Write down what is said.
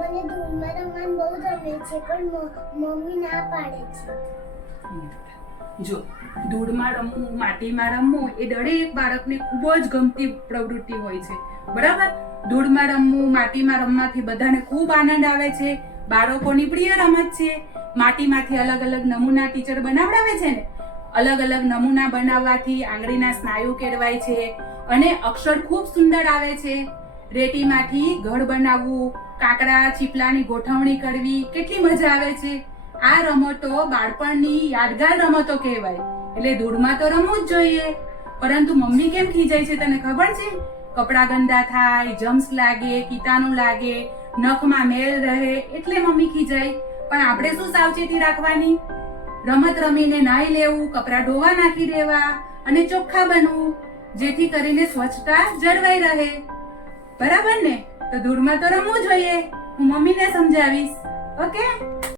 મને ધૂળમાં રમવાનું બહુ ગમે છે પણ મમ્મી ના પાડે છે. જો ધૂળમાં રમવું, માટીમાં રમવું એ દરેક બાળકને ખૂબ જ ગમતી પ્રવૃત્તિ હોય છે, બરાબર? ધૂળમાં રમવું, માટીમાં રમવાથી બધાને ખૂબ આનંદ આવે છે. બાળકોની પ્રિય રમત છે. માટીમાંથી અલગ અલગ નમૂના ટીચર બનાવડાવે છે ને, અલગ અલગ નમૂના બનાવવાથી આંગળીના સ્નાયુ કેળવાય છે અને અક્ષર ખૂબ સુંદર આવે છે. રેતીમાંથી ઘર બનાવવું, કાકડા ચીપલાની ગોઠવણી કરવી, કેટલી મજા આવે છે. આ રમતો બાળપણની યાદગાર રમતો કહેવાય. એટલે ધૂળમાં તો રમવું જ જોઈએ. પરંતુ મમ્મી કેમ ખીજાય છે તને ખબર છે? કપડા ગંદા થાય, જમ્સ લાગે, કીટાણુ લાગે, નખમાં મેલ રહે એટલે મમ્મી ખીજાય. પણ આપણે શું સાવચેતી રાખવાની? રમત રમીને નાહી લેવું, કપડા ધોવા નાખી દેવા અને ચોખ્ખા બનવું, જેથી કરીને સ્વચ્છતા જળવાઈ રહે. બરાબર ને? તો ધૂળમાં તો રમવું જોઈએ. હું મમ્મીને સમજાવીશ. ઓકે?